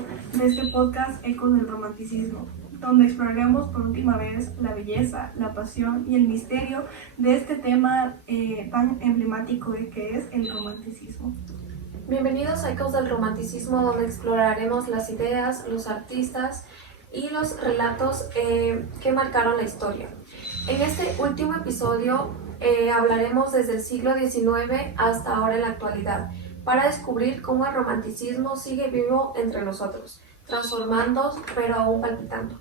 episodio de este podcast Ecos del Romanticismo, donde exploraremos por última vez la belleza, la pasión y el misterio de este tema tan emblemático de que es el romanticismo. Bienvenidos a Ecos del Romanticismo, donde exploraremos las ideas, los artistas y los relatos que marcaron la historia. En este último episodio hablaremos desde el siglo XIX hasta ahora en la actualidad, para descubrir cómo el romanticismo sigue vivo entre nosotros, transformando pero aún palpitando.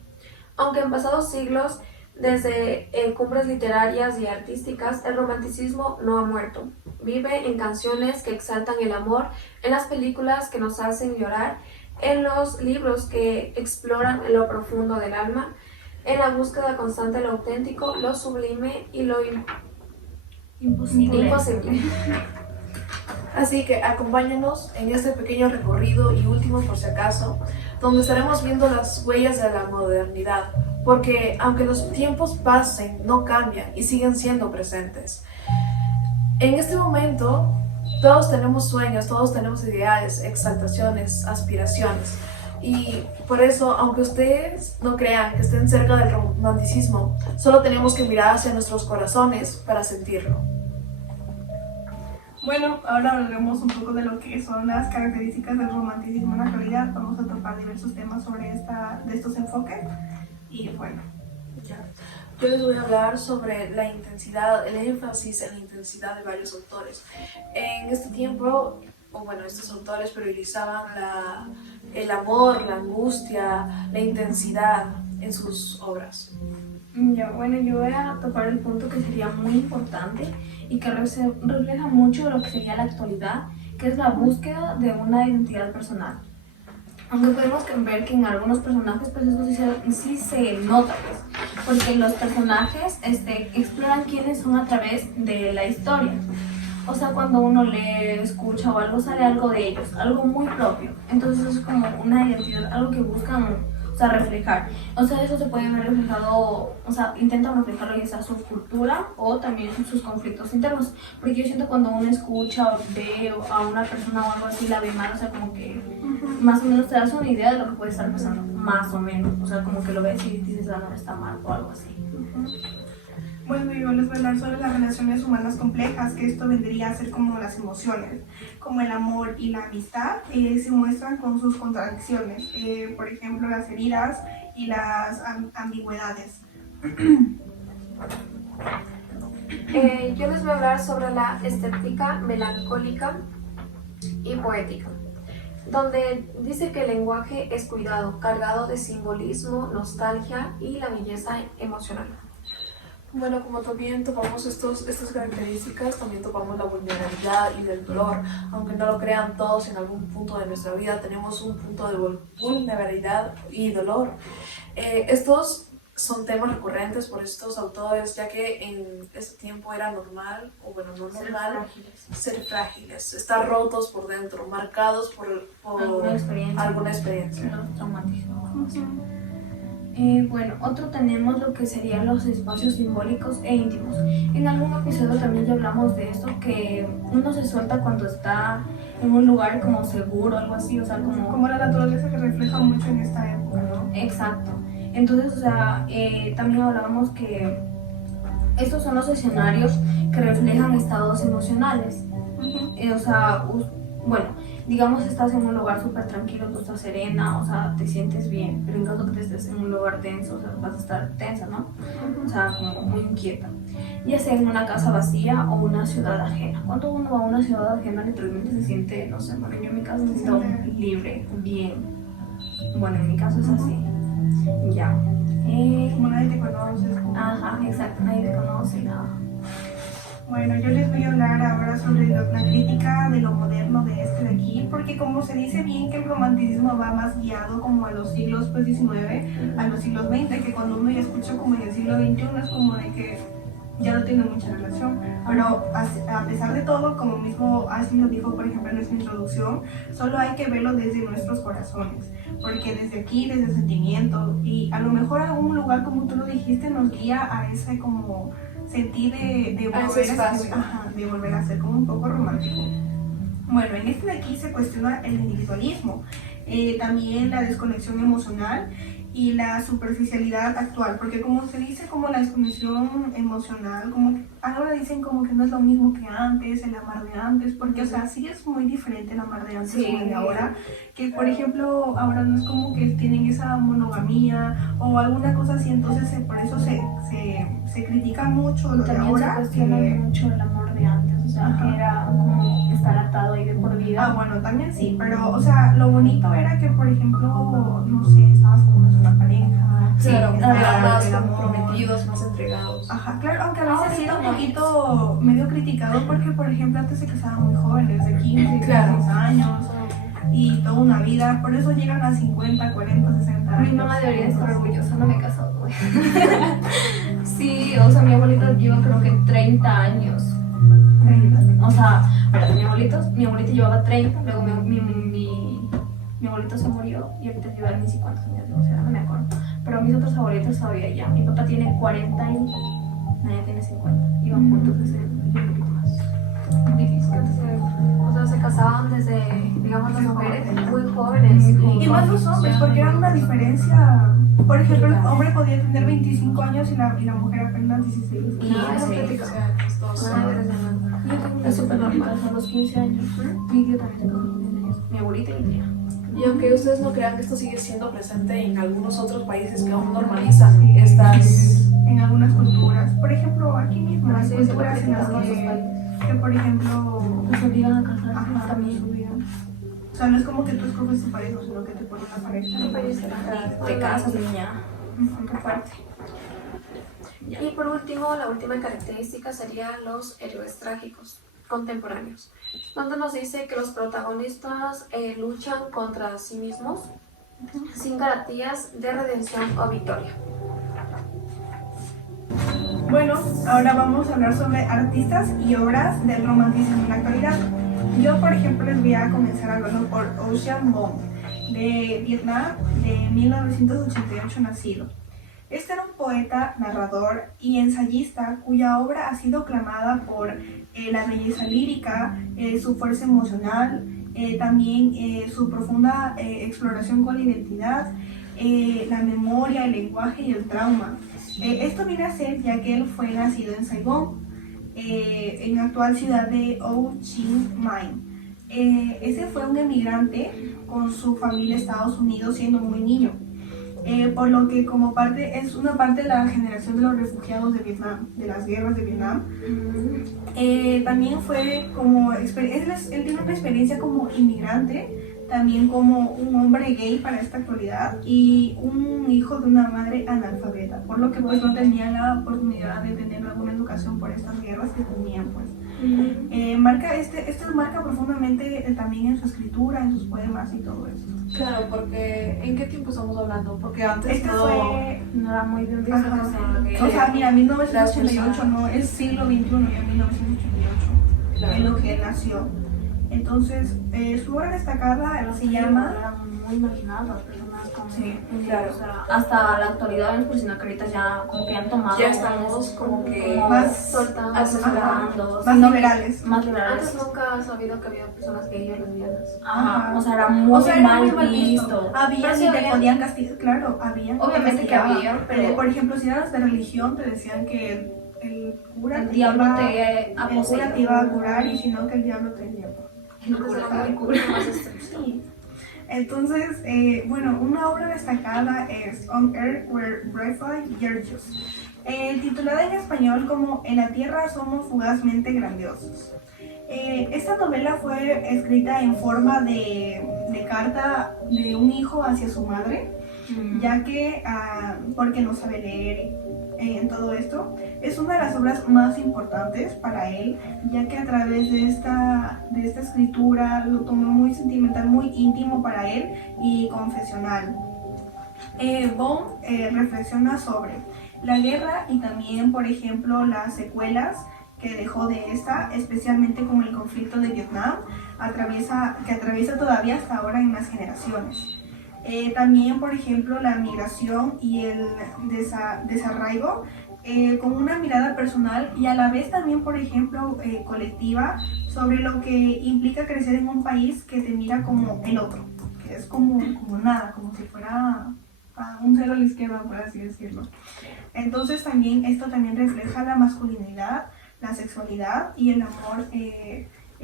Aunque en pasados siglos, desde cumbres literarias y artísticas, el romanticismo no ha muerto. Vive en canciones que exaltan el amor, en las películas que nos hacen llorar, en los libros que exploran lo profundo del alma, en la búsqueda constante de lo auténtico, lo sublime y lo imposible. Así que acompáñanos en este pequeño recorrido y último por si acaso, donde estaremos viendo las huellas de la modernidad, porque aunque los tiempos pasen, no cambian y siguen siendo presentes. En este momento, todos tenemos sueños, todos tenemos ideales, exaltaciones, aspiraciones. Y por eso, aunque ustedes no crean que estén cerca del romanticismo, solo tenemos que mirar hacia nuestros corazones para sentirlo. Bueno, ahora hablaremos un poco de lo que son las características del romanticismo en la actualidad. Vamos a tocar diversos temas sobre de estos enfoques y bueno. Yo les voy a hablar sobre la intensidad, el énfasis en la intensidad de varios autores. En este tiempo, estos autores priorizaban el amor, la angustia, la intensidad en sus obras. Yo voy a tocar el punto que sería muy importante y que refleja mucho lo que sería la actualidad, que es la búsqueda de una identidad personal. Aunque podemos ver que en algunos personajes, pues eso sí se nota, porque los personajes exploran quiénes son a través de la historia. O sea, cuando uno lee, escucha o algo, sale algo de ellos, algo muy propio. Entonces eso es como una identidad, algo que buscan reflejar. O sea, eso se puede ver reflejado, intentan reflejarlo ya sea su cultura o también sus conflictos internos. Porque yo siento cuando uno escucha o ve a una persona o algo así, la ve mal, como que más o menos te das una idea de lo que puede estar pasando, más o menos. O sea, como que lo ves y dices, no, está mal o algo así. Bueno, yo les voy a hablar sobre las relaciones humanas complejas, que esto vendría a ser como las emociones, como el amor y la amistad, se muestran con sus contradicciones, por ejemplo, las heridas y las ambigüedades. Yo les voy a hablar sobre la estética melancólica y poética, donde dice que el lenguaje es cuidado, cargado de simbolismo, nostalgia y la belleza emocional. Bueno, como también topamos estas características, también topamos la vulnerabilidad y del dolor. Aunque no lo crean todos, en algún punto de nuestra vida tenemos un punto de vulnerabilidad y dolor. Estos son temas recurrentes por estos autores, ya que en ese tiempo era normal, ser frágiles, estar rotos por dentro, marcados por alguna experiencia. Los traumatismos. Otro tenemos lo que serían los espacios simbólicos e íntimos. En algún episodio también ya hablamos de esto, que uno se suelta cuando está en un lugar como seguro, algo así, como la naturaleza que refleja mucho en esta época, ¿no? Exacto. Entonces, también hablábamos que estos son los escenarios que reflejan estados emocionales. Digamos estás en un lugar súper tranquilo, tú estás serena, te sientes bien, pero en caso que estés en un lugar tenso, vas a estar tensa, ¿no? Como muy inquieta. Ya sea en una casa vacía o una ciudad ajena. Cuando uno va a una ciudad ajena, literalmente se siente, yo en mi caso me siento libre, bien. Bueno, en mi caso es así. Ya. Como nadie te conoce. Ajá, exacto, nadie te conoce, nada. Bueno, yo les voy a hablar ahora sobre la crítica de lo moderno de aquí, porque como se dice bien que el romanticismo va más guiado como a los siglos XIX, a los siglos XX, que cuando uno ya escucha como en el siglo XXI es como de que ya no tiene mucha relación, pero a pesar de todo, como mismo Ashley nos dijo por ejemplo en nuestra introducción, solo hay que verlo desde nuestros corazones, porque desde aquí, desde el sentimiento, y a lo mejor a un lugar como tú lo dijiste nos guía a ese como sentir de volver a ser como un poco romántico. Bueno, en este de aquí se cuestiona el individualismo, también la desconexión emocional y la superficialidad actual, porque como se dice como la desconexión emocional, como que ahora dicen como que no es lo mismo que antes, el amar de antes, porque o sea, sí es muy diferente el amar de antes Sí. como el de ahora, que por ejemplo ahora no es como que tienen esa monogamía o alguna cosa así, entonces por eso se critica mucho lo de También se ahora. cuestiona mucho el amor de antes, o sea, Ajá. que era como estar atado ahí de por vida. Ah, bueno, también sí, pero, o sea, lo bonito era que, por ejemplo, no sé, estabas con una sola pareja. Sí, era eran más el amor. comprometidos, más entregados. Ajá, claro, aunque a veces Ahora sí era un no. poquito medio criticado porque, por ejemplo, antes se casaban muy jóvenes, de 15, Claro. 16 años, y toda una vida, por eso llegan a 50, 40, 60 años. Mi mamá debería estar orgullosa, no me he casado todavía. Sí, o sea, mi abuelita lleva creo que 30 años. O sea, espérate, mi abuelito llevaba 30, luego mi abuelito se murió y ahorita lleva ni sé cuántos años, o sea, no me acuerdo. Pero mis otros abuelitos todavía ya. Mi papá tiene 40 y nadie tiene 50. Iban juntos desde un poquito más. Difícil. O sea, se casaban desde, digamos, las mujeres muy jóvenes. Y más los hombres, porque era una diferencia. Por ejemplo, el hombre podía tener 25 años y la mujer apenas 16. Ah, Sí, es o sea, los dos. Ay, impresionante. Yo tengo una súper normal, a los 15 años. Mi tío también se casó a los 15 años. Mi abuelita y mi tía. Y aunque ustedes no crean que esto sigue siendo presente en algunos otros países que aún normalizan estas... En algunas culturas. Por ejemplo, aquí mismo, hay Sí, culturas en las todos los países. que, por ejemplo, Los obligan a casarse ajá, también. también. O sea, no es como que tú escoges tu pareja, sino que te ponen la pareja. ¿Qué país será? Te casas, niña. Ujú. Qué fuerte. Y por último, la última característica sería los héroes trágicos contemporáneos, donde nos dice que los protagonistas luchan contra sí mismos sin garantías de redención o victoria. Bueno, ahora vamos a hablar sobre artistas y obras del romanticismo en la actualidad. Yo, por ejemplo, les voy a comenzar hablando por Ocean Vuong, de Vietnam, de 1988 nacido. Este era un poeta, narrador y ensayista cuya obra ha sido aclamada por la belleza lírica, su fuerza emocional, también su profunda exploración con la identidad, la memoria, el lenguaje y el trauma. Esto viene a ser ya que él fue nacido en Saigón, en la actual ciudad de Ho Chi Minh. Ese fue un emigrante con su familia a Estados Unidos siendo muy niño. Por lo que como parte, es una parte de la generación de los refugiados de Vietnam, de las guerras de Vietnam. También fue como, él tiene una experiencia como inmigrante, también como un hombre gay para esta actualidad y un hijo de una madre analfabeta, por lo que pues no tenía la oportunidad de tener alguna educación por estas guerras que tenían pues. Esto marca profundamente también en su escritura, en sus poemas y todo eso. Claro, porque ¿en qué tiempo estamos hablando? Porque antes Este no... fue, No era muy bien visto ajá, que se o sea, mira, Las 1988 personas. no es siglo XXI, ya 1988 Claro. en lo que él nació. Entonces, su obra destacada se llama... Eran muy marginadas las personas como... Sí, claro. O sea, hasta la actualidad me impresiona que ahorita ya como que han tomado... Ya estamos como que... como más Soltando. aceptando, más sí, liberales. Más Antes liberales. nunca he sabido que había personas gay o lesbianas. Ajá, o sea, era muy, O sea, era mal muy mal visto. Había Pero sí y te había. podían castigar, claro, había. Obviamente que había, pero- Por ejemplo, si eras de religión, te decían que el cura El diablo iba, te el cura te iba a curar y si no, que el diablo te iba Antes era muy más estricto. Sí. Entonces, bueno, una obra destacada es On Earth Where Briefly Gorgeous, titulada en español como En la Tierra somos fugazmente grandiosos. Esta novela fue escrita en forma de carta de un hijo hacia su madre, ya que, porque no sabe leer en todo esto, es una de las obras más importantes para él, ya que a través de esta escritura lo tomó muy sentimental, muy íntimo para él y confesional. Bond reflexiona sobre la guerra y también, por ejemplo, las secuelas que dejó de esta, especialmente como el conflicto de Vietnam, que atraviesa todavía hasta ahora en las generaciones. También, por ejemplo, la migración y el desarraigo con una mirada personal y a la vez también, por ejemplo, colectiva, sobre lo que implica crecer en un país que te mira como el otro, que es como nada, como si fuera un cero a la izquierda, por así decirlo. Entonces también esto también refleja la masculinidad, la sexualidad y el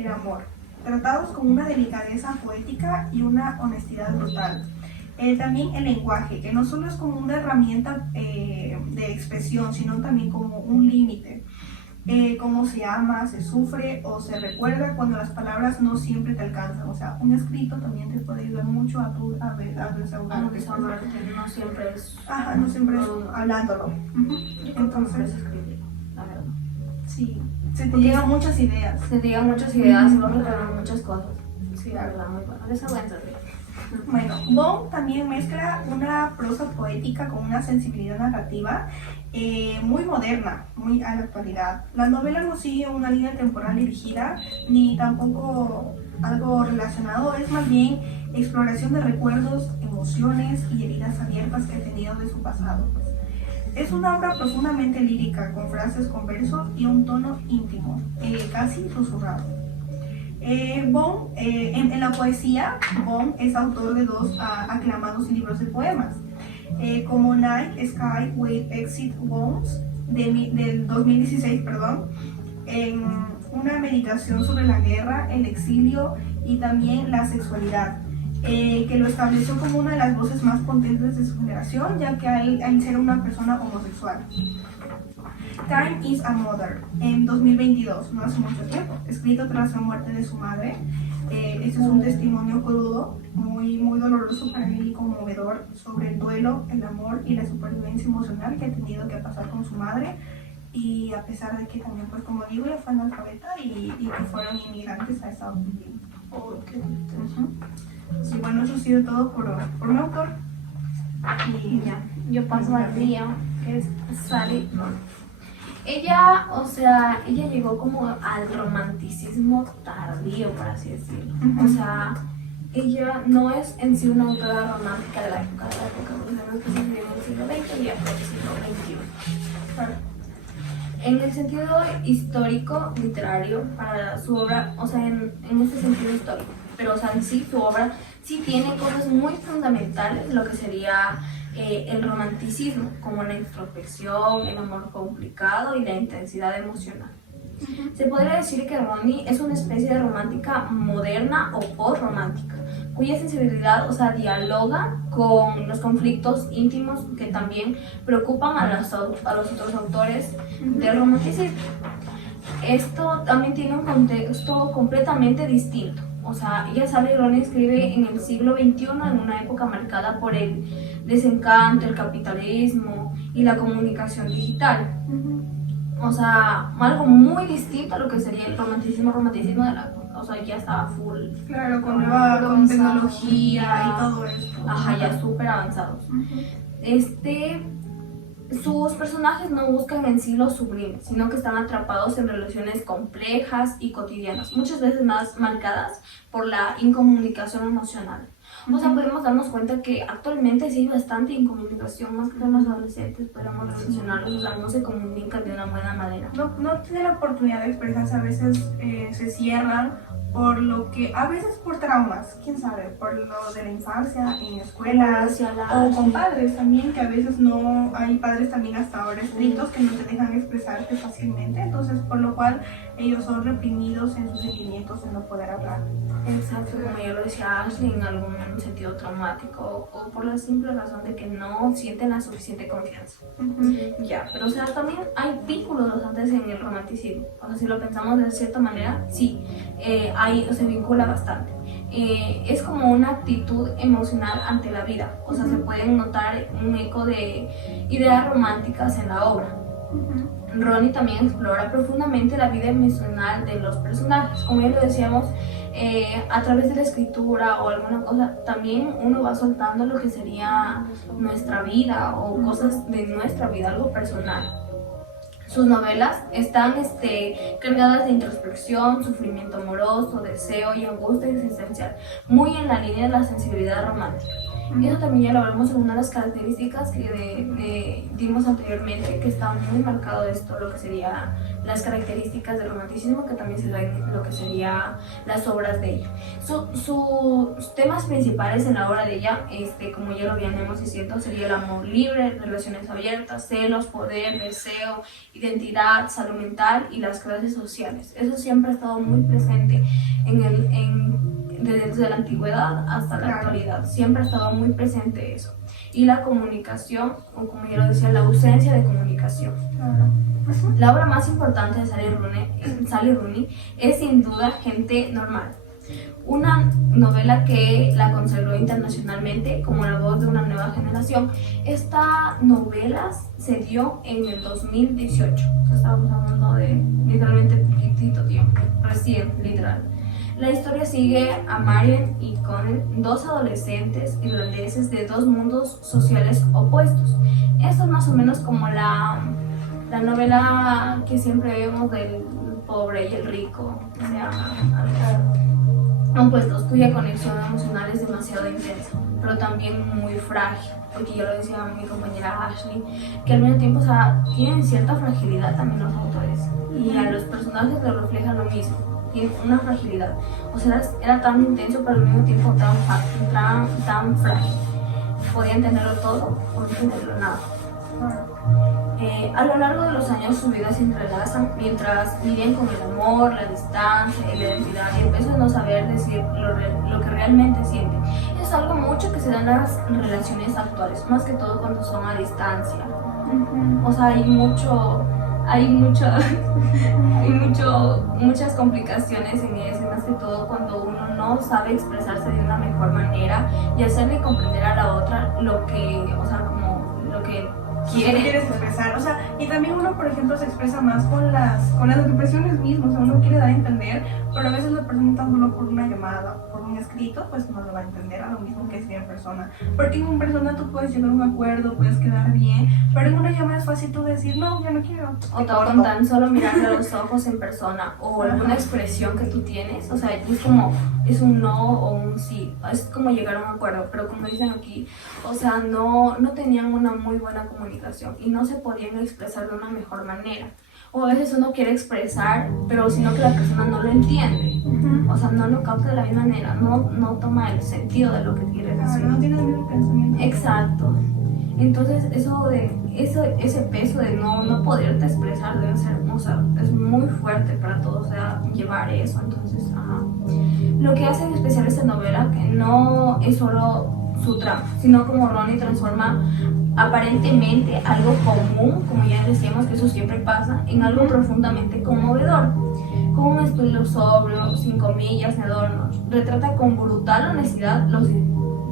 amor, tratados con una delicadeza poética y una honestidad brutal. También el lenguaje, que no solo es como una herramienta de expresión, sino también como un límite. Cómo se ama, se sufre o se recuerda cuando las palabras no siempre te alcanzan. O sea, un escrito también te puede ayudar mucho a desahogar. Algo que no siempre es... Ajá, no siempre es hablándolo. Entonces, escribir, la verdad. sí, se te llegan muchas ideas. Se digan muchas ideas y vamos a recordar muchas cosas. Sí, La verdad, muy bueno. Desahóguense. Bueno, Bond también mezcla una prosa poética con una sensibilidad narrativa muy moderna, muy a la actualidad. La novela no sigue una línea temporal dirigida, ni tampoco algo relacionado, es más bien exploración de recuerdos, emociones y heridas abiertas que ha tenido de su pasado. Pues. Es una obra profundamente lírica, con frases con versos y un tono íntimo, casi susurrado. Bond, en la poesía, Bond es autor de 2 aclamados libros de poemas, como Night Sky with Exit Wounds del 2016, en una meditación sobre la guerra, el exilio y también la sexualidad, que lo estableció como una de las voces más potentes de su generación, ya que al ser una persona homosexual. Time is a Mother, en 2022, no hace mucho tiempo, escrito tras la muerte de su madre. Este es un testimonio crudo, muy doloroso para mí y conmovedor sobre el duelo, el amor y la supervivencia emocional que ha tenido que pasar con su madre, y a pesar de que también, pues como digo, ella fue analfabeta y que fueron inmigrantes a Estados Unidos. Y bueno, eso ha sido todo por mi autor. Y ya, yo paso al mío, que es Sally Rooney. Ella, ella llegó como al romanticismo tardío, por así decirlo. O sea, ella no es en sí una autora romántica de la época, porque sabemos que se vivió en el siglo XX y después del siglo XXI. En el sentido histórico, literario, para su obra, o sea, en este sentido histórico, pero o sea, en sí su obra sí tiene cosas muy fundamentales de lo que sería el romanticismo, como la introspección, el amor complicado y la intensidad emocional. Se podría decir que Rooney es una especie de romántica moderna o post-romántica, cuya sensibilidad, dialoga con los conflictos íntimos que también preocupan a los otros autores del romanticismo. Esto también tiene un contexto completamente distinto. Sally Rooney escribe en el siglo XXI, en una época marcada por el desencanto, el capitalismo y la comunicación digital. Algo muy distinto a lo que sería el romanticismo de la... ya estaba full. Claro, con tecnología y todo esto. Ajá, ya súper avanzados. Sus personajes no buscan en sí lo sublime, sino que están atrapados en relaciones complejas y cotidianas, muchas veces más marcadas por la incomunicación emocional. Podemos darnos cuenta que actualmente sí hay bastante incomunicación, más que con los adolescentes, podemos relacionarlos, no se comunican de una buena manera. No tienen la oportunidad de expresarse, a veces se cierran por lo que, a veces por traumas, quién sabe, por lo de la infancia, en escuelas o con padres también, que a veces no, hay padres también hasta ahora estrictos que no te dejan expresarte fácilmente, entonces por lo cual ellos son reprimidos en sus sentimientos, en no poder hablar. Exacto, como ya lo decía Ashley, en algún sentido traumático o por la simple razón de que no sienten la suficiente confianza. Ya, pero también hay vínculos bastantes en el romanticismo. Si lo pensamos de cierta manera, sí, se vincula bastante. Es como una actitud emocional ante la vida. Se pueden notar un eco de ideas románticas en la obra. Rooney también explora profundamente la vida emocional de los personajes. Como ya lo decíamos, a través de la escritura o alguna cosa, también uno va soltando lo que sería nuestra vida o cosas de nuestra vida, algo personal. Sus novelas están cargadas de introspección, sufrimiento amoroso, deseo y angustia existencial, muy en la línea de la sensibilidad romántica. Eso también ya lo hablamos en una de las características que dimos anteriormente, que está muy marcado de esto, lo que sería las características del romanticismo que también se ven en lo que sería las obras de ella. Sus temas principales en la obra de ella, como ya lo veníamos diciendo, sería el amor libre, relaciones abiertas, celos, poder, deseo, identidad, salud mental y las clases sociales. Eso siempre ha estado muy presente desde la antigüedad hasta la actualidad. Siempre ha estado muy presente eso. Y la comunicación, o como ya lo decía, la ausencia de comunicación. La obra más importante de Sally Rooney es sin duda Gente Normal, una novela que la consagró internacionalmente como la voz de una nueva generación. Esta novela se dio en el 2018, o sea, estábamos hablando de literalmente poquitito tiempo, recién, literal. La historia sigue a Marian y Connell, dos adolescentes irlandeses de dos mundos sociales opuestos. Esto es más o menos como la novela que siempre vemos del pobre y el rico, o sea, opuestos, cuya conexión emocional es demasiado intensa, pero también muy frágil, porque ya lo decía mi compañera Ashley, que al mismo tiempo, o sea, tienen cierta fragilidad también los autores, y a los personajes les reflejan lo mismo. Tiene una fragilidad, o sea, era tan intenso pero al mismo tiempo tan frágil. Podían tenerlo todo o no tenerlo nada. A lo largo de los años sus vidas se entrelazan mientras lidian con el amor, la distancia y la identidad y el peso de no saber decir lo que realmente sienten. Es algo mucho que se da en las relaciones actuales, más que todo cuando son a distancia. O sea, hay muchas complicaciones en eso, más que todo cuando uno no sabe expresarse de una mejor manera y hacerle comprender a la otra lo que, o sea, como lo que quieres expresar, o sea, y también uno, por ejemplo, se expresa más con las expresiones mismas, o sea, uno quiere dar a entender, pero a veces la persona tan solo por una llamada, por un escrito, pues no lo va a entender a lo mismo que si en persona, porque en persona tú puedes llegar a un acuerdo, puedes quedar bien, pero en una llamada es fácil tú decir, no, ya no quiero. O con tan solo mirando a los ojos en persona, o alguna expresión que tú tienes, o sea, es como, es un no o un sí, es como llegar a un acuerdo, pero como dicen aquí, o sea, no tenían una muy buena comunicación y no se podían expresar de una mejor manera. O a veces uno quiere expresar, pero sino que la persona no lo entiende, o sea, no lo capta de la misma manera, no toma el sentido de lo que quiere decir. No tiene el mismo pensamiento. Exacto. Entonces ese peso de no poderte expresar debe ser, o sea, es muy fuerte para todos, o sea, llevar eso. Entonces, lo que hace en especial esta novela, que no es solo su trama, sino como Rooney transforma aparentemente algo común, como ya decíamos que eso siempre pasa, en algo profundamente conmovedor. Con un estilo sobrio, sin comillas ni adornos, retrata con brutal honestidad los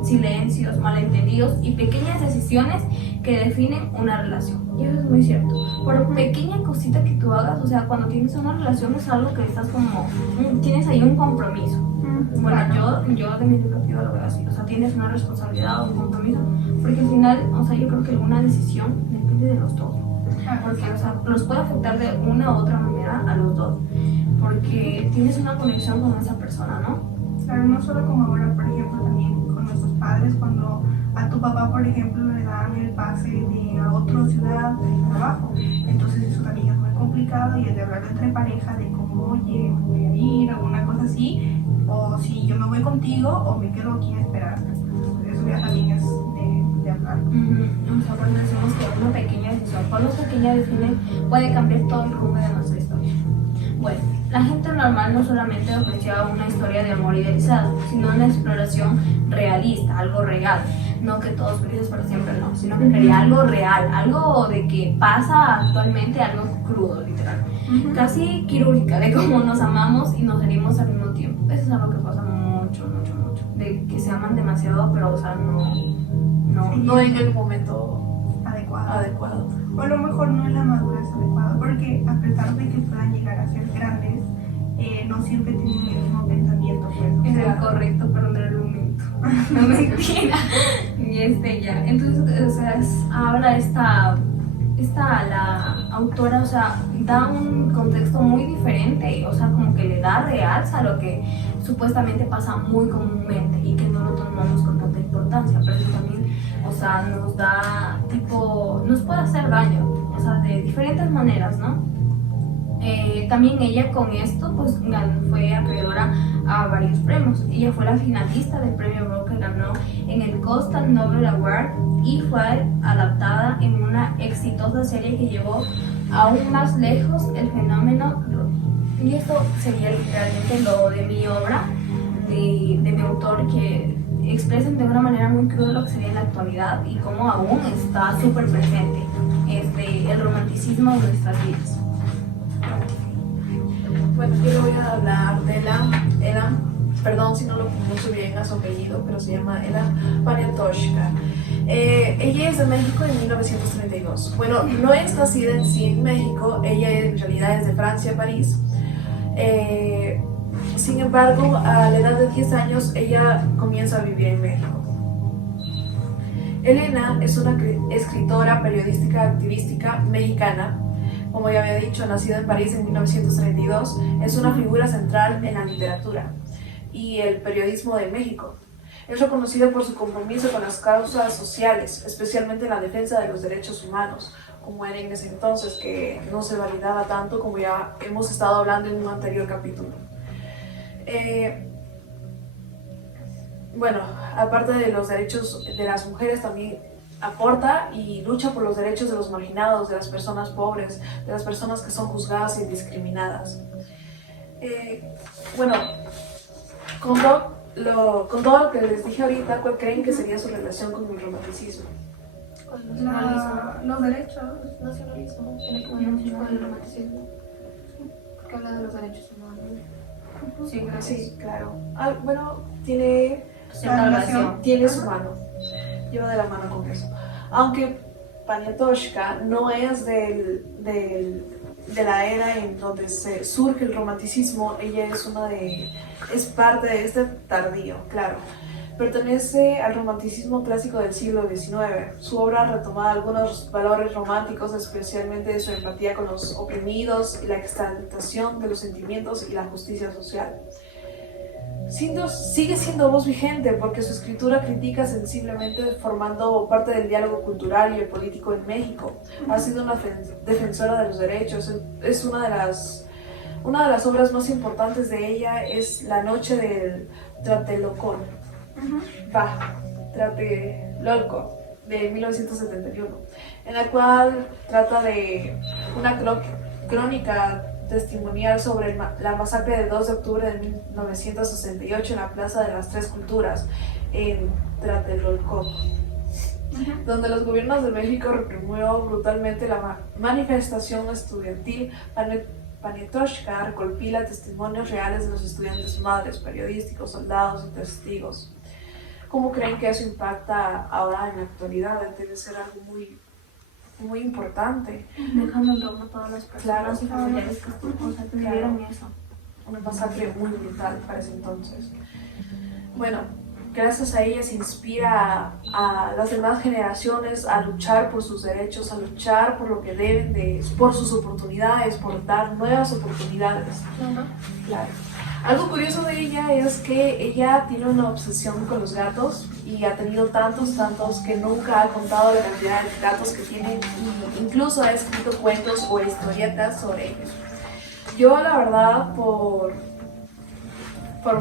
silencios, malentendidos y pequeñas decisiones que definen una relación. Y eso es muy cierto. Por pequeña cosita que tú hagas, o sea, cuando tienes una relación es algo que estás como, tienes ahí un compromiso. Bueno, yo de mi perspectiva lo veo así, o sea, tienes una responsabilidad o un compromiso, porque al final, o sea, yo creo que alguna decisión depende de los dos, porque, o sea, los puede afectar de una u otra manera a los dos, porque tienes una conexión con esa persona, ¿no? Claro, no solo como ahora, por ejemplo, también con nuestros padres, cuando a tu papá, por ejemplo, le dan el pase de a otra ciudad de trabajo, entonces eso también es muy complicado y es de hablar entre pareja de cómo, oye, me voy a ir o una cosa así, o si yo me voy contigo o me quedo aquí a esperar. Eso ya también es de hablar. O sea, cuando decimos que una pequeña decisión, cuando es pequeña decisión puede cambiar todo el rumbo de nuestra historia. Bueno, La Gente Normal no solamente ofrecía una historia de amor idealizado, sino una exploración realista, algo real. No que todos felices para siempre, no, sino que quería algo real, algo de que pasa actualmente, algo crudo, literal. Casi quirúrgica, de cómo nos amamos y nos herimos al mismo tiempo. Eso es algo que pasa mucho, de que se aman demasiado, pero o sea, no en el momento adecuado. O a lo mejor no en la madurez adecuada, porque a pesar de que puedan llegar a ser grandes, no siempre tienen el mismo pensamiento. Pues, es correcto, pero no en el momento. No, mentira. Y ya. Entonces, o sea, habla la autora, o sea, da un contexto muy diferente, o sea, como que le da realza a lo que supuestamente pasa muy comúnmente y que no lo tomamos con tanta importancia, pero eso también, o sea, nos da, nos puede hacer daño, o sea, de diferentes maneras, ¿no? También ella con esto pues fue acreedora a varios premios. Ella fue la finalista del premio Rock que ganó en el Coastal Novel Award y fue adaptada en una exitosa serie que llevó aún más lejos el fenómeno rock. Y esto sería literalmente lo de mi obra, de mi autor, que expresan de una manera muy cruda lo que sería en la actualidad y cómo aún está súper presente el romanticismo de nuestras vidas. Bueno, yo le voy a hablar de Ela, perdón si no lo pronuncio bien a su apellido, pero se llama Ela Poniatowska. Ella es de México en 1932. Bueno, no es nacida en sí en México, ella en realidad es de Francia, París. Sin embargo, a la edad de 10 años, ella comienza a vivir en México. Elena es una escritora periodística activística mexicana. Como ya había dicho, nacida en París en 1932, es una figura central en la literatura y el periodismo de México. Es reconocida por su compromiso con las causas sociales, especialmente en la defensa de los derechos humanos, como era en ese entonces, que no se validaba tanto como ya hemos estado hablando en un anterior capítulo. Bueno, aparte de los derechos de las mujeres, también aporta y lucha por los derechos de los marginados, de las personas pobres, de las personas que son juzgadas y discriminadas. Bueno, con todo lo que les dije ahorita, ¿cuál creen que sería su relación con el romanticismo? Con el nacionalismo. Los derechos. Nacionalismo tiene que ver mucho con el romanticismo, porque habla de los derechos humanos. Sí, claro. Bueno, tiene La relación. su mano, lleva de la mano con eso. Aunque Poniatowska no es de la era en donde se surge el romanticismo, ella es parte de este tardío, claro. Pertenece al romanticismo clásico del siglo XIX. Su obra retoma algunos valores románticos, especialmente su empatía con los oprimidos y la exaltación de los sentimientos y la justicia social. Sigue siendo voz vigente porque su escritura critica sensiblemente, formando parte del diálogo cultural y político en México. Ha sido una defensora de los derechos. Es una de las obras más importantes de ella es La noche del Tlatelolco, de 1971, en la cual trata de una crónica testimonial sobre la masacre del 2 de octubre de 1968 en la Plaza de las Tres Culturas en Tlatelolco, donde los gobiernos de México reprimió brutalmente la manifestación estudiantil. Poniatowska recopila testimonios reales de los estudiantes, madres, periodísticos, soldados y testigos. ¿Cómo creen que eso impacta ahora en la actualidad? Debe ser algo muy, muy importante. Dejando en trauma a todas las personas y familiares que vivieron eso. Una masacre muy brutal para ese entonces. Bueno, gracias a ella se inspira a las demás generaciones a luchar por sus derechos, a luchar por lo que deben, por sus oportunidades, por dar nuevas oportunidades. Claro. Algo curioso de ella es que ella tiene una obsesión con los gatos y ha tenido tantos que nunca ha contado la cantidad de gatos que tiene, e incluso ha escrito cuentos o historietas sobre ellos. Yo, la verdad, por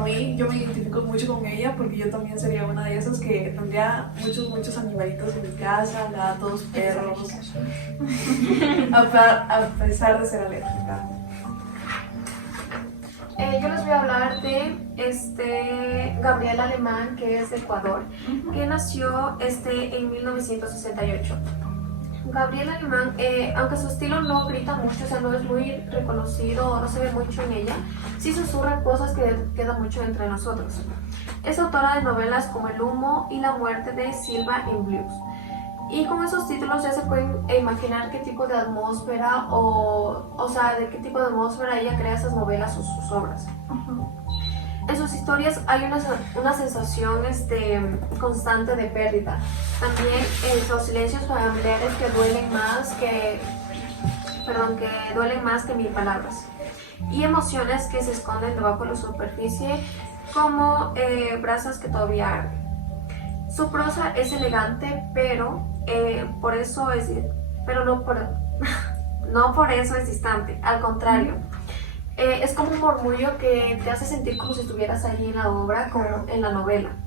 mí, yo me identifico mucho con ella porque yo también sería una de esas que tendría muchos animalitos en mi casa, gatos, perros, a pesar de ser alérgica. Yo les voy a hablar de Gabriel Alemán, que es de Ecuador, que nació en 1968. Gabriel Alemán, aunque su estilo no grita mucho, o sea, no es muy reconocido, no se ve mucho en ella, sí susurra cosas que quedan mucho entre nosotros. Es autora de novelas como El humo y la muerte de Silva in Blues. Y con esos títulos ya se pueden imaginar qué tipo de atmósfera o sea, de qué tipo de atmósfera ella crea esas novelas o sus obras. En sus historias hay una sensación constante de pérdida. También los silencios familiares que duelen más que mil palabras. Y emociones que se esconden debajo de la superficie como brasas que todavía arden. Su prosa es elegante, pero No por eso es distante, al contrario. Es como un murmullo que te hace sentir como si estuvieras ahí en la obra, como en la novela.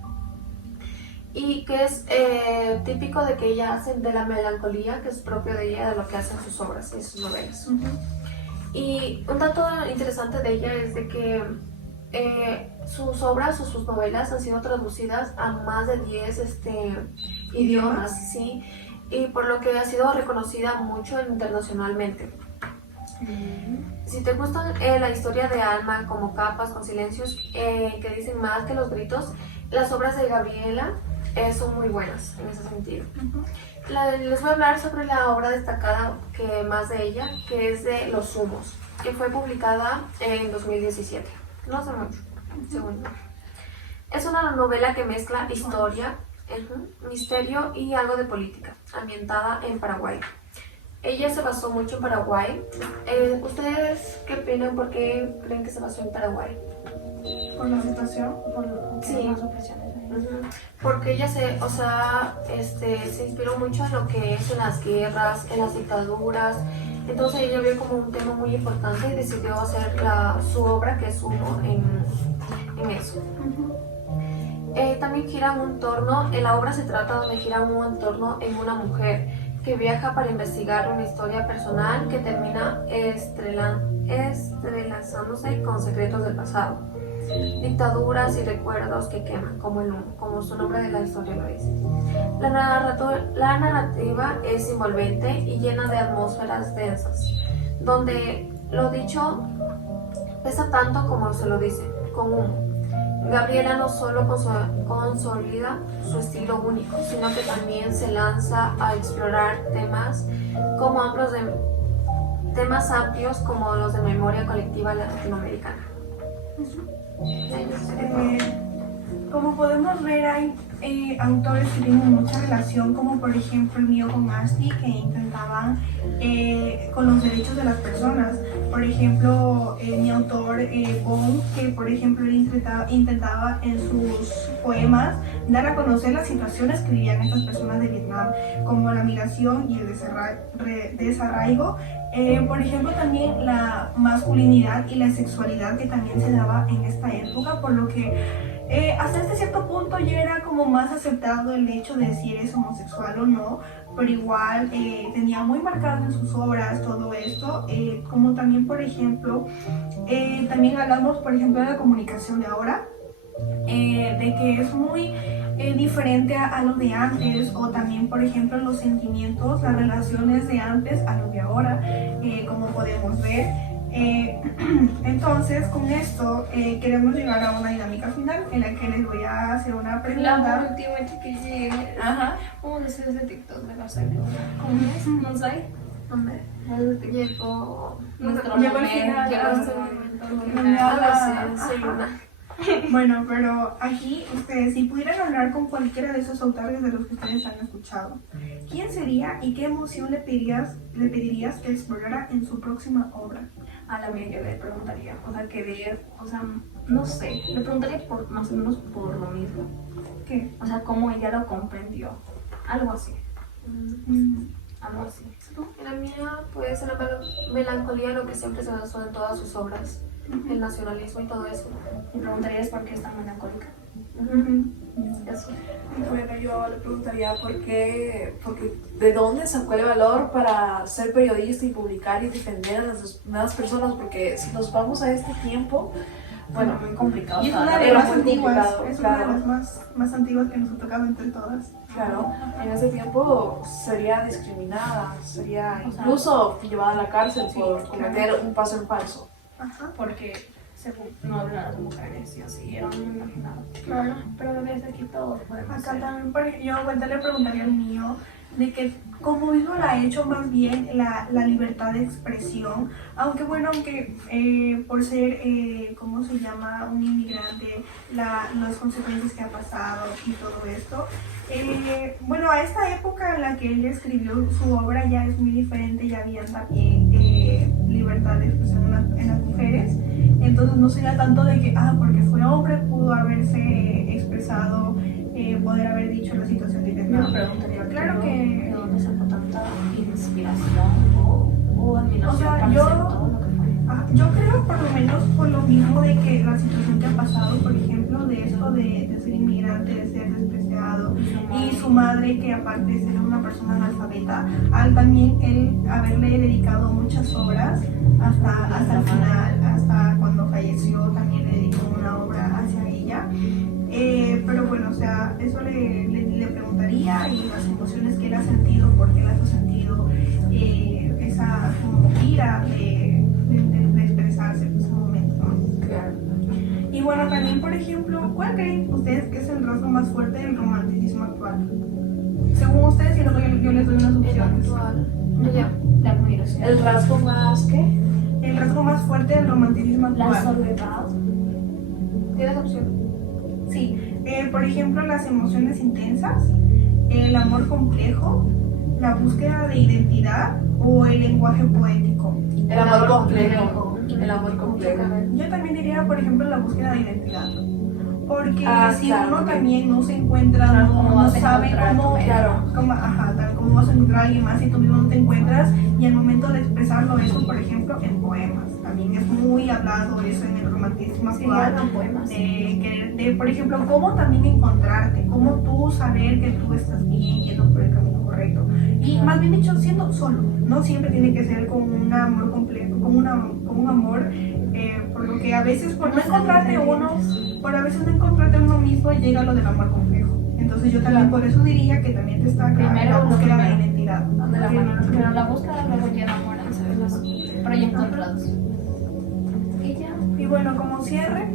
Y que es típico de que ella hace de la melancolía, que es propio de ella, de lo que hacen sus obras y sus novelas. Y un dato interesante de ella es de que sus obras o sus novelas han sido traducidas a más de 10 idiomas, ¿sí? Y por lo que ha sido reconocida mucho internacionalmente. Si te gusta la historia de Alma, como Capas con silencios que dicen más que los gritos, las obras de Gabriela son muy buenas en ese sentido. Les voy a hablar sobre la obra destacada que más de ella, que es de Los Humos, que fue publicada en 2017. No hace mucho, según yo. Es una novela que mezcla historia, misterio y algo de política, ambientada en Paraguay. Ella se basó mucho en Paraguay. ¿Ustedes qué opinan? ¿Por qué creen que se basó en Paraguay? ¿Por la situación? Sí. Las opresiones. Porque ella se inspiró mucho en lo que es en las guerras, en las dictaduras. Entonces ella vio como un tema muy importante y decidió hacer su obra, que es Humo, en eso. También gira un torno, en la obra se trata donde gira un torno en una mujer que viaja para investigar una historia personal que termina entrelazándose con secretos del pasado, dictaduras y recuerdos que queman, como el humo, como su nombre de la historia lo dice. La narrativa es envolvente y llena de atmósferas densas, donde lo dicho pesa tanto como se lo dice, con humo. Gabriela no solo consolida su estilo único, sino que también se lanza a explorar temas amplios como los de memoria colectiva latinoamericana. Como podemos ver, hay autores que tienen mucha relación, como por ejemplo el mío con Ashley, que intentaban con los derechos de las personas. Por ejemplo, mi autor Bong, que por ejemplo él intentaba en sus poemas dar a conocer las situaciones que vivían estas personas de Vietnam, como la migración y el desarraigo. Por ejemplo, también la masculinidad y la sexualidad que también se daba en esta época, por lo que hasta este cierto punto ya era como más aceptado el hecho de si eres homosexual o no, pero igual tenía muy marcado en sus obras todo esto, como también por ejemplo, también hablamos por ejemplo de la comunicación de ahora, de que es muy diferente a lo de antes, o también por ejemplo los sentimientos, las relaciones de antes a lo de ahora, como podemos ver. Entonces con esto queremos llegar a una dinámica final en la que les voy a hacer una pregunta. La última que llegue. Ajá. ¿Cómo decís de TikTok? Me lo sé. ¿Cómo es? No sé. Llegó Llegó el final. soy una. Bueno, pero aquí ustedes, si pudieran hablar con cualquiera de esos autores de los que ustedes han escuchado, ¿quién sería y qué emoción le pedirías que explorara en su próxima obra? A la mía yo le preguntaría, no sé, le preguntaría más o menos por lo mismo. ¿Qué? O sea, cómo ella lo comprendió. Algo así. Algo así. La mía, pues, en la melancolía, lo que siempre se basó en todas sus obras, el nacionalismo y todo eso. Me preguntarías por qué es tan melancólica. Eso. Bueno, yo le preguntaría porque de dónde sacó el valor para ser periodista y publicar y defender a las demás personas, porque si nos vamos a este tiempo, bueno, Muy complicado. Y es una de era las muy antiguas, complicado, es una de claro. las más antiguas que nos ha tocado entre todas. Claro, en ese tiempo sería discriminada, sería incluso llevada a la cárcel por cometer un paso en falso. Ajá. Porque según no hablan las mujeres y así, era muy marginado. Claro. Pero desde aquí todos podemos Acá ser. también, yo ahorita le preguntaría al mío de que como mismo la ha hecho más bien la libertad de expresión, aunque por ser, ¿cómo se llama?, un inmigrante, las consecuencias que ha pasado y todo esto, bueno, a esta época en la que él escribió su obra ya es muy diferente, ya había también libertad de expresión en las mujeres, entonces no sería tanto de que, porque fue hombre, pudo haberse expresado, poder haber dicho la situación de Yo Vietnam. me preguntaría Claro que de dónde sacó tanta inspiración o la situación que ha pasado, por ejemplo, de esto de ser inmigrante, de ser despreciado, y su madre, que aparte de ser una persona analfabeta, al también él haberle dedicado muchas obras hasta el final, hasta cuando falleció, también le dedicó una obra hacia ella. Pero bueno, o sea, eso le preguntaría, y las emociones que él ha sentido, porque él ha sentido esa como ira de expresarse en ese momento, ¿no? Claro. Y bueno, también, por ejemplo, ¿cuál creen ustedes que es el rasgo más fuerte del romanticismo actual? Según ustedes, y luego yo les doy unas El opciones. actual. Ya. La admiración. El rasgo más que El rasgo más fuerte del romanticismo La actual. soledad. ¿Tienes opción? Sí, por ejemplo, las emociones intensas, el amor complejo, la búsqueda de identidad o el lenguaje poético. el amor complejo. El amor complejo. Yo también diría, por ejemplo, la búsqueda de identidad. Porque si claro, uno ok. también no se encuentra, Claro, no, ¿cómo no vas a sabe encontrar cómo, tu Claro. cómo vas a encontrar a alguien más si tú mismo no te encuentras, y al momento de expresarlo eso, por ejemplo, en poemas. También es muy hablado eso en el romanticismo Sí, actual. eran poemas. Por ejemplo, cómo también encontrarte, cómo tú saber que tú estás bien yendo por el camino correcto. Y más bien dicho, siendo solo, no siempre tiene que ser con un amor completo, con un amor, por lo que a veces por no encontrarte uno, a veces no encontrarte uno mismo, llega lo del amor complejo. Entonces yo también por eso diría que también destaca Primero la lo búsqueda de primero. identidad. De la Primero, mano. Pero la búsqueda luego ya enamoran, ¿sabes? Pero ya encontrados. Y ya. Y bueno, como cierre,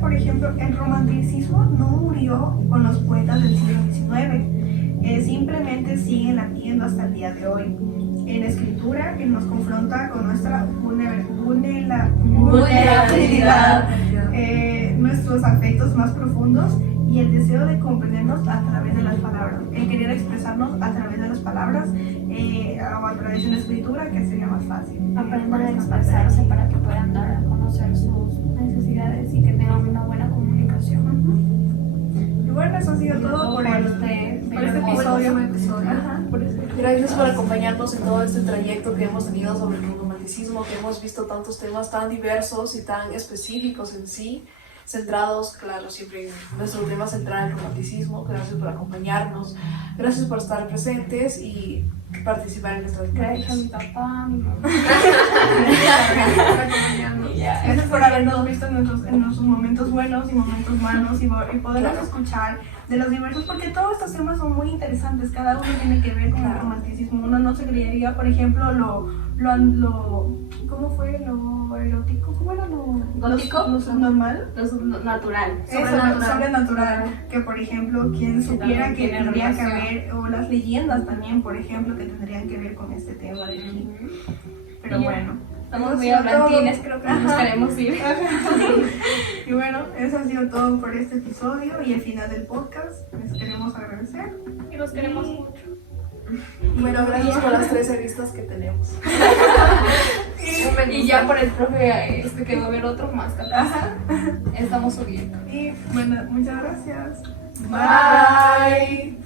por ejemplo, el romanticismo no murió con los poetas del siglo XIX, simplemente sigue latiendo hasta el día de hoy. En escritura que nos confronta con nuestra vulnerabilidad, nuestros afectos más profundos y el deseo de comprendernos a través de las palabras, el querer expresarnos a través de las palabras, o a través de la escritura, que sería más fácil. Aprendan a expresarse para que puedan dar a conocer sus necesidades y que tengan una buena comunicación. Y bueno, eso ha sido todo por este episodio. Ajá. Gracias por acompañarnos en todo este trayecto que hemos tenido sobre el romanticismo, que hemos visto tantos temas tan diversos y tan específicos en sí, centrados, claro, siempre en nuestro tema central, el romanticismo. Gracias por acompañarnos, gracias por estar presentes y participar en nuestras Gracias a mi clases. papá, a mi mamá. Gracias por habernos visto en nuestros momentos buenos y momentos malos, y podernos Claro. escuchar de los diversos, porque todos estos temas son muy interesantes, cada uno tiene que ver con el romanticismo. Uno no se creería, por ejemplo, ¿cómo fue? Lo erótico, ¿cómo era lo ¿Gótico? lo normal? Lo natural. Sobrenatural, que por ejemplo, quien supiera que tiene tendría que relación. haber, o las leyendas también, por ejemplo, que tendrían que ver con este tema de aquí. Pero Y ya. bueno. Estamos muy Eso ha sido hablantines, todo. creo que nos queremos ir. Y bueno, eso ha sido todo por este episodio y el final del podcast. Les queremos agradecer. Y los queremos mucho. Bueno, gracias por las 13 vistas que tenemos. Y ya por el profe que va a haber otro más. Ajá. Estamos subiendo. Y bueno, muchas gracias. Bye.